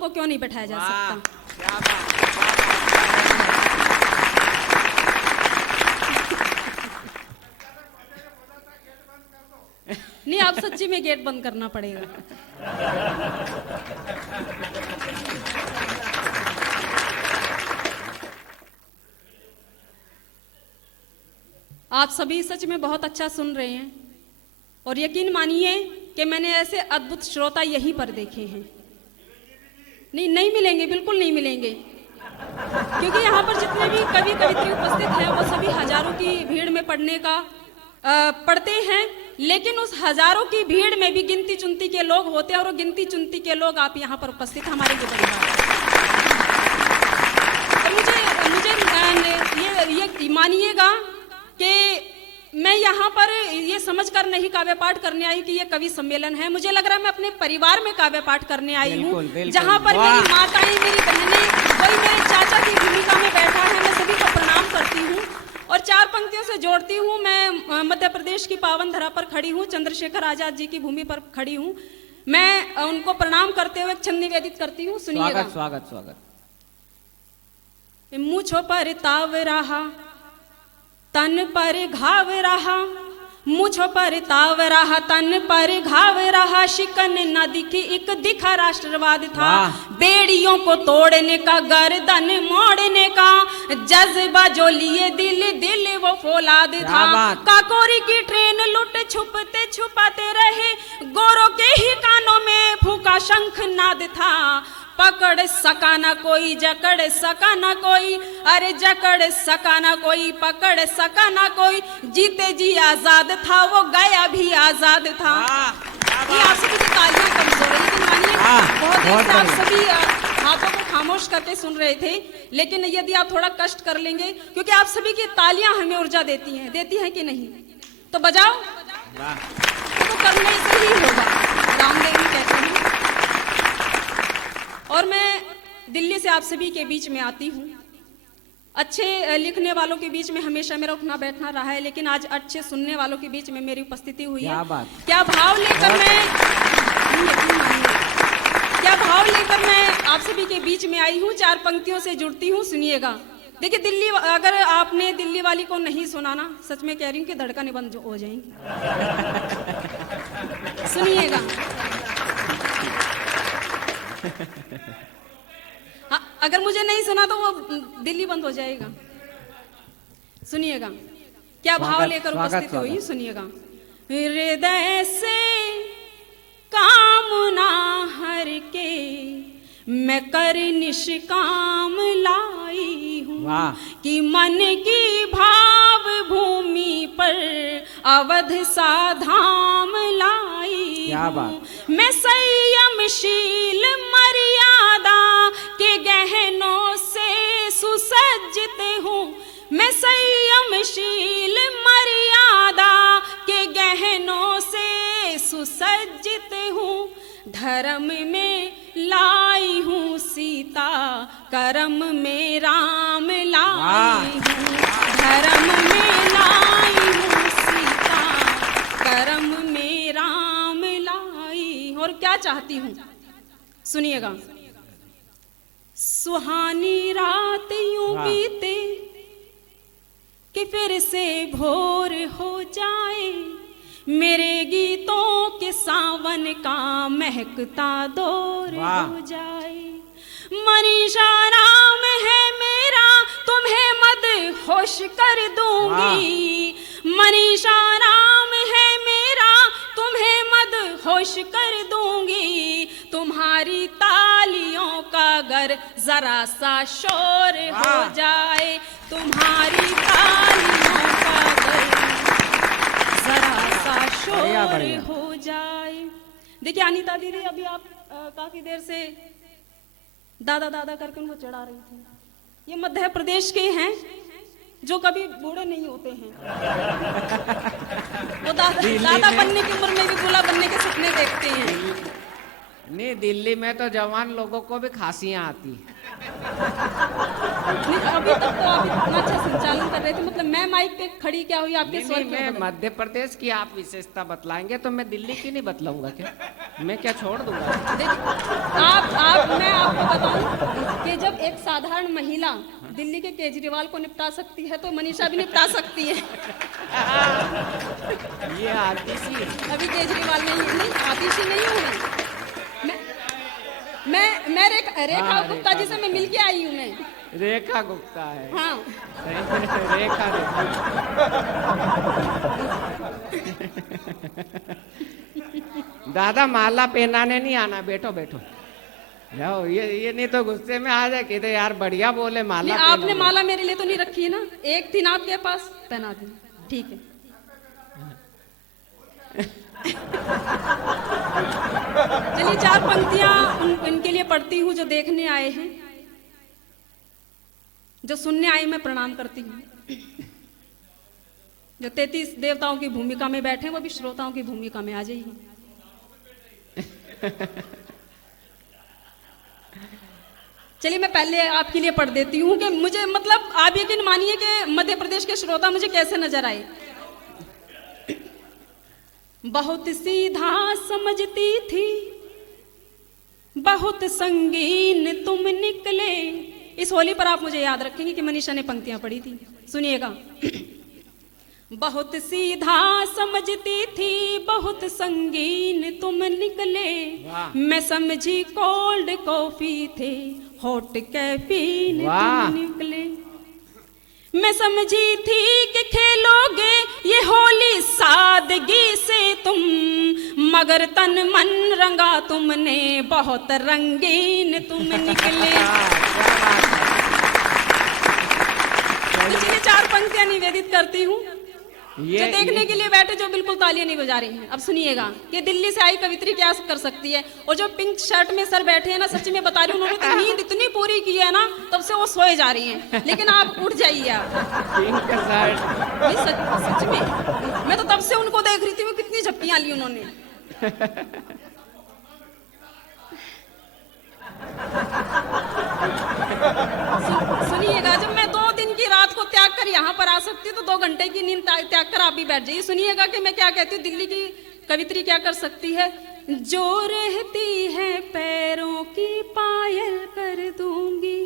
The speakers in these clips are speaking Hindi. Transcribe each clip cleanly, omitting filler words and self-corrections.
को क्यों नहीं बैठाया जा सकता? नहीं, आप सच्ची में गेट बंद करना पड़ेगा। आप सभी सच में बहुत अच्छा सुन रहे हैं और यकीन मानिए कि मैंने ऐसे अद्भुत श्रोता यहीं पर देखे हैं। नहीं मिलेंगे, बिल्कुल नहीं मिलेंगे, क्योंकि यहाँ पर जितने भी कवि कवित्री उपस्थित हैं वो सभी हजारों की भीड़ में पढ़ते हैं, लेकिन उस हजारों की भीड़ में भी गिनती चुनती के लोग होते हैं और वो गिनती चुनती के लोग आप यहाँ पर उपस्थित हमारे लिए बड़ी बात है। मुझे ये मानिएगा कि मैं यहाँ पर ये समझकर नहीं काव्य पाठ करने आई कि ये कवि सम्मेलन है। मुझे लग रहा है मैं अपने परिवार में काव्य पाठ करने आई हूँ, जहाँ पर मेरी माताएं, मेरी बहनें, कोई मेरे चाचा की भूमिका में बैठा है। मैं सभी को प्रणाम करती हूँ और चार पंक्तियों से जोड़ती हूँ। मैं मध्य प्रदेश की पावन धरा पर खड़ी हूँ, चंद्रशेखर आजाद जी की भूमि पर खड़ी हूँ। मैं उनको प्रणाम करते हुए एक छंद निवेदित करती हूँ, सुनिएगा। स्वागत स्वागत। मूछों पर ताव रहा, तन पर घाव रहा, मुझ पर ताव रहा, तन पर घाव रहा, शिकन न दिखी एक दिखा राष्ट्रवाद था। बेड़ियों को तोड़ने का, गर्दन मोड़ने का जज्बा जो लिए दिल वो फौलाद था। काकोरी की ट्रेन लुट छुपते छुपाते रहे, गोरों के ही कानों में फूका शंख नाद था। पकड़ सका ना कोई, जकड़ सका ना कोई, अरे जकड़ सका ना कोई, पकड़ सका ना कोई, जीते जी आजाद था वो, गया भी आजाद था। ये आप सभी की तालियां कमजोर है, लेकिन मानिए बहुत देर से आप सभी हाथों को खामोश करके सुन रहे थे, लेकिन यदि आप थोड़ा कष्ट कर लेंगे, क्योंकि आप सभी की तालियां हमें ऊर्जा देती हैं कि नहीं? तो बजाओ, तो करने से ही होगा, रामदेव जी कहते हैं। और मैं दिल्ली से आप सभी के बीच में आती हूँ। अच्छे लिखने वालों के बीच में हमेशा मेरा उठना बैठना रहा है, लेकिन आज अच्छे सुनने वालों के बीच में मेरी उपस्थिति हुई है। क्या भाव लेकर मैं आप सभी के बीच में आई हूँ, चार पंक्तियों से जुड़ती हूँ, सुनिएगा। देखिए, दिल्ली, अगर आपने दिल्ली वाली को नहीं सुना ना, सच में कह रही हूँ कि धड़कनें बंद हो जाएंगी। सुनिएगा। हाँ, अगर मुझे नहीं सुना तो वो दिल्ली बंद हो जाएगा। सुनिएगा, क्या भाव लेकर उपस्थित हुई, सुनिएगा। हृदय से कामना हर के मैं कर निष्काम लाई हूँ, कि मन की भाव भूमि पर अवध सा धाम लाई हूँ। मैं संयमशील मर्यादा के गहनों से सुसज्जित हूँ, मैं संयमशील मर्यादा के गहनों से सुसज्जित हूँ। धर्म में लाई हूँ सीता, कर्म में राम लाई हूँ। धर्म में लाई हूँ सीता, कर्म में राम लाई। और क्या चाहती हूँ, सुनिएगा। सुहानी रात यूं बीते कि फिर से भोर हो जाए, मेरे गीतों के सावन का महकता दौर हो जाए। मनीषा नाम है मेरा, तुम्हें मद होश कर दूंगी। मनीषा नाम है मेरा, तुम्हें मद होश कर दूंगी। तुम्हारी तालियों का अगर जरा सा शोर हो जाए, तुम्हारी तालियों का अगर जरा सा शोर हो जाए। देखिए अनीता दीदी, अभी आप काफी देर से दादा दादा करके उनको चढ़ा रही थी। ये मध्य प्रदेश के हैं जो कभी बूढ़े नहीं होते हैं। वो दादा बनने की उम्र में भी दूल्हा बनने के सपने देखते हैं। नहीं, दिल्ली में तो जवान लोगों को भी खांसियां आती है। अभी तक तो आप इतना अच्छा संचालन कर रहे थे, मतलब मैं माइक पे खड़ी क्या हुई आपके स्वर में मध्य प्रदेश की आप विशेषता बतलाएंगे तो मैं दिल्ली की नहीं बतलाऊंगा क्या? मैं क्या छोड़ दूंगा? मैं आपको एक साधारण महिला दिल्ली के केजरीवाल को निपटा सकती है तो मनीषा भी निपटा सकती है। ये आतिशी अभी केजरीवाल नहीं आतिशी नहीं हूँ मैं रेखा गुप्ता जी से मैं मिलके आई हूँ मैं। रेखा गुप्ता है। हाँ रेखा दादा माला पहनाने नहीं आना, बैठो बैठो जाओ। ये नहीं तो गुस्से में आ जाए कहते यार बढ़िया बोले माला। आपने माला मेरे लिए तो नहीं रखी है ना, एक थी ना आपके पास, पहना दी, ठीक है। चलिए 4 पंक्तियां इनके लिए पढ़ती हूँ जो देखने आए हैं, जो सुनने आए मैं प्रणाम करती हूँ। जो 33 देवताओं की भूमिका में बैठे हैं वो भी श्रोताओं की भूमिका में आ जाइए। चलिए मैं पहले आपके लिए पढ़ देती हूँ कि मुझे मतलब आप यकीन मानिए कि मध्य प्रदेश के श्रोता मुझे कैसे नजर आए। बहुत सीधा समझती थी, बहुत संगीन तुम निकले। इस होली पर आप मुझे याद रखेंगे कि मनीषा ने पंक्तियां पढ़ी थी, सुनिएगा। बहुत सीधा समझती थी, बहुत संगीन तुम निकले। मैं समझी कोल्ड कॉफी थे, हॉट कैफीन तुम निकले। मैं समझी थी कि खेलोगे ये होली सादगी से तुम, मगर तन मन रंगा तुमने, बहुत रंगीन तुम निकले। इसलिए 4 पंक्तियां निवेदित करती हूँ जो देखने के लिए बैठे, जो बिल्कुल तालियां नहीं बजा रही हैं। अब सुनिएगा कि दिल्ली से आई कवित्री क्या कर सकती है। और जो पिंक शर्ट में सर बैठे हैं ना, सच में बता रही हूँ, उन्होंने तो नींद इतनी पूरी की है ना, तब से वो सोए जा रही हैं। लेकिन आप उठ जाइए आप। पिंक शर्ट सच में मैं तो तब से उनको देख रही थी, वो कितनी झपकियां ली उन्होंने। सुनिएगा, जब मैं 2 दिन की रात को त्याग कर यहाँ पर आ सकती तो 2 घंटे की नींद त्याग कर आप भी बैठ जाइए। सुनिएगा कि मैं क्या कहती हूँ, दिल्ली की कवित्री क्या कर सकती है। जो रहती है पैरों की पायल कर दूंगी,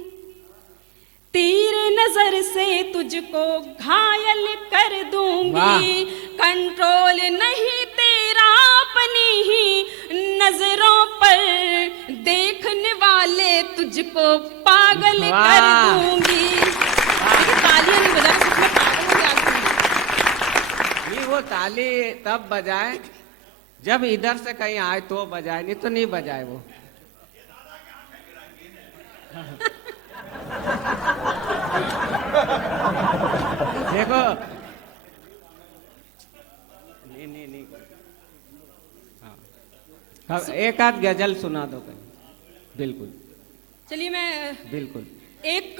तीर नजर से तुझको घायल कर दूंगी। कंट्रोल नहीं तेरा अपनी ही नजरों पर, देखने वाले तुझको पागल कर दूंगी। तालियां नहीं बजा रही, मैं पागल हो गया। नहीं वो ताली तब बजाए जब इधर से कहीं आए तो बजाए, नहीं तो नहीं बजाए वो। देखो नहीं हाँ, एक आध गजल सुना दो कहीं। बिल्कुल चलिए मैं बिल्कुल एक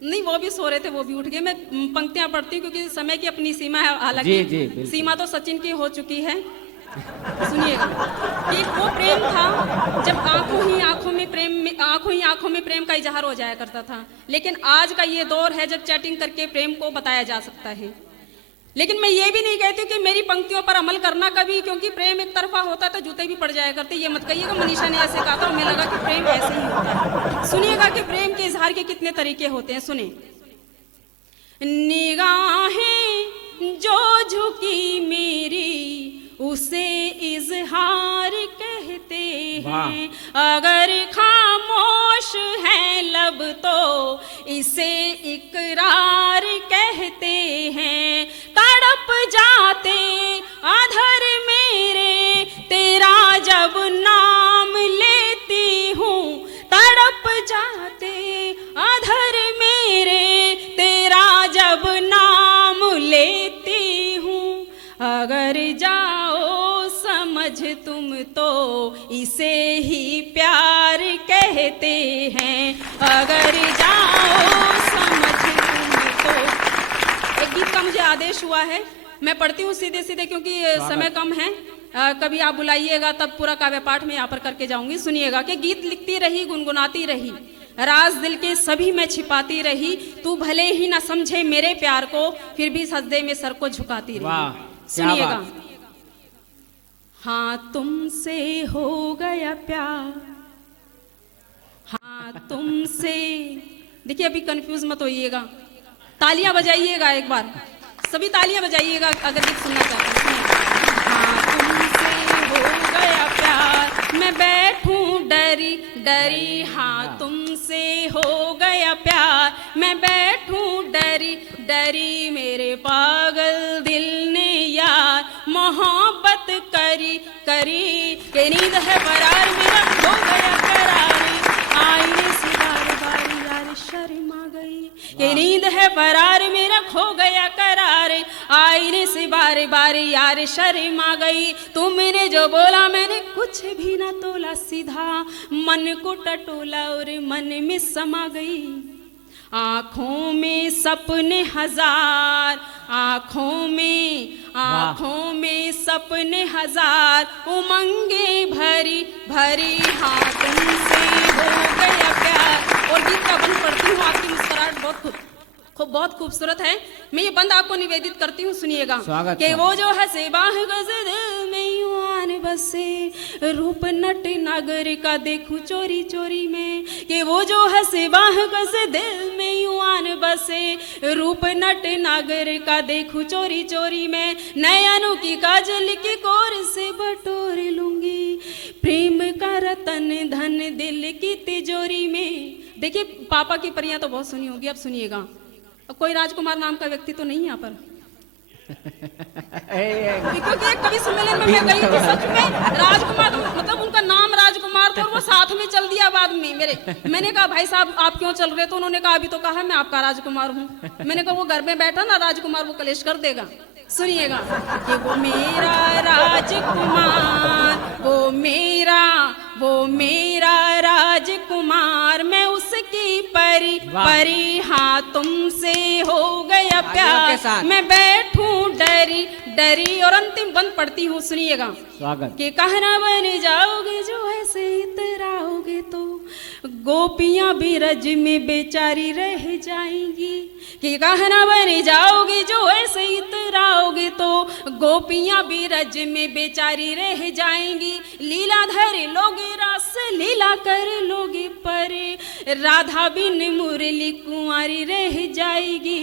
नहीं, वो भी सो रहे थे, वो भी उठ गए। मैं पंक्तियां पढ़ती हूँ क्योंकि समय की अपनी सीमा है। हालांकि सीमा तो सचिन की हो चुकी है। सुनिएगा कि वो प्रेम था जब आंखों ही आंखों में प्रेम का इजहार हो जाया करता था। लेकिन आज का ये दौर है जब चैटिंग करके प्रेम को बताया जा सकता है। लेकिन मैं ये भी नहीं कहती कि मेरी पंक्तियों पर अमल करना कभी, क्योंकि प्रेम एक तरफा होता है तो जूते भी पड़ जाया करते। ये मत कहिएगा मनीषा ने ऐसे कहा था, हमें लगा कि प्रेम ऐसे ही होता है। सुनिएगा कि प्रेम के इजहार के कितने तरीके होते हैं। सुने, निगाहें जो झुकी मेरी उसे इजहार कहते हैं, अगर खामोश है लब तो इसे इकरार कहते हैं। तड़प जाते अधर मेरे तेरा जब नाम लेती हूँ, तड़प जाते अधर मेरे तेरा जब नाम लेती हूँ। अगर जाओ समझ तुम तो इसे ही प्यार कहते हैं, अगर जाओ समझ तुम तो। एक गीत का मुझे आदेश हुआ है, मैं पढ़ती हूँ सीधे सीधे क्योंकि समय कम है। कभी आप बुलाइएगा तब पूरा काव्य पाठ में यहाँ पर करके जाऊंगी। सुनिएगा कि गीत लिखती रही, गुनगुनाती रही, राज दिल के सभी मैं छिपाती रही, तू भले ही ना समझे मेरे प्यार को, फिर भी सजदे में सर को झुकाती रही। सुनिएगा, हाँ तुमसे हो गया प्यार, हाँ तुमसे। देखिए अभी कंफ्यूज मत होइएगा, तालियां बजाइएगा एक बार, सभी तालियां बजाइएगा अगर गीत सुनना चाहते हैं। हाँ तुमसे हो गया प्यार, मैं बैठूं डरी डरी, हाँ तुमसे हो गया प्यार, मैं बैठूं डरी डरी, मेरे पागल दिल ने यार मोहब्बत करी करी, के नींद है फरार मेरा हो गया करारी, आईने से बार बार यार शर्मा गई, के नींद है फरार मेरा खो गया करार, आईने से बार बार यार शर्मा गई, तुमने जो बोला मैंने कुछ भी ना तोला, सीधा मन को टटोला और मन में समा गई, आँखों में सपने हजार, आँखों में सपने हजार, उमंगे भरी भरी, हाँ तुमसे हो गया प्यार। और गीत का बंद पढ़ती हूँ, आपकी मुस्कुराहट बहुत खूबसूरत है, मैं ये बंद आपको निवेदित करती हूँ, सुनिएगा। कि वो जो हंसे बाह गज़ दिल में यूं आन बसे, रूप नट नागर का देखूं चोरी चोरी में, कि वो जो हंसे बाह गज़ दिल में यूं आन बसे, रूप नट नागर का देखूं चोरी चोरी में, नयनों की काजल की कोर से बटोर लूंगी, प्रेम का रतन धन दिल की तिजोरी में। देखिए पापा की परियां तो बहुत सुनी होगी, अब सुनिएगा। अब कोई राजकुमार नाम का व्यक्ति तो नहीं यहाँ पर क्योंकि एक कवि सम्मेलन में मैं गई थी, सच में राजकुमार मतलब उनका नाम राजकुमार था और वो साथ में चल दिया बाद में मेरे। मैंने कहा भाई साहब आप क्यों चल रहे, तो उन्होंने कहा अभी तो कहा मैं आपका राजकुमार हूँ। मैंने कहा वो घर में बैठा ना राजकुमार, वो कलेश कर देगा। सुनिएगा कि वो मेरा राजकुमार, वो मेरा राजकुमार, मैं उसकी परी परी, हाँ तुमसे हो गया प्यार, मैं बैठूं डरी डरी। और अंतिम बंद पढ़ती हूँ, सुनिएगा। स्वागत। कि कहना बन जाओगे जो ऐसे इतराओगे तो गोपियां भी रज में बेचारी रह जाएंगी, कि कहना बन जाओगे जो ऐसे इतराओगे तो गोपियां भी रज में बेचारी रह जाएंगी, लीला धर लोगे रास लीला कर लोगे पर राधा बिन मुरली कुंवारी रह जाएगी।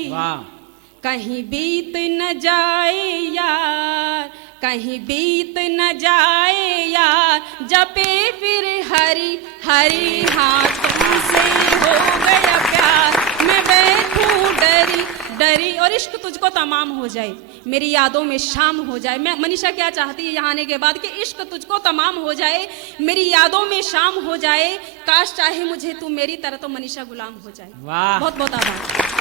कहीं बीत न जाए यार, कहीं बीत न जाए यार, जपे फिर हरी हरी, हाँ तुमसे हो गया प्यार, मैं बैठूं डरी डरी। और इश्क तुझको तमाम हो जाए, मेरी यादों में शाम हो जाए। मैं मनीषा क्या चाहती है यहाँ आने के बाद, कि इश्क तुझको तमाम हो जाए, मेरी यादों में शाम हो जाए, काश चाहे मुझे तू मेरी तरह तो मनीषा गुलाम हो जाए। बहुत बहुत आभार।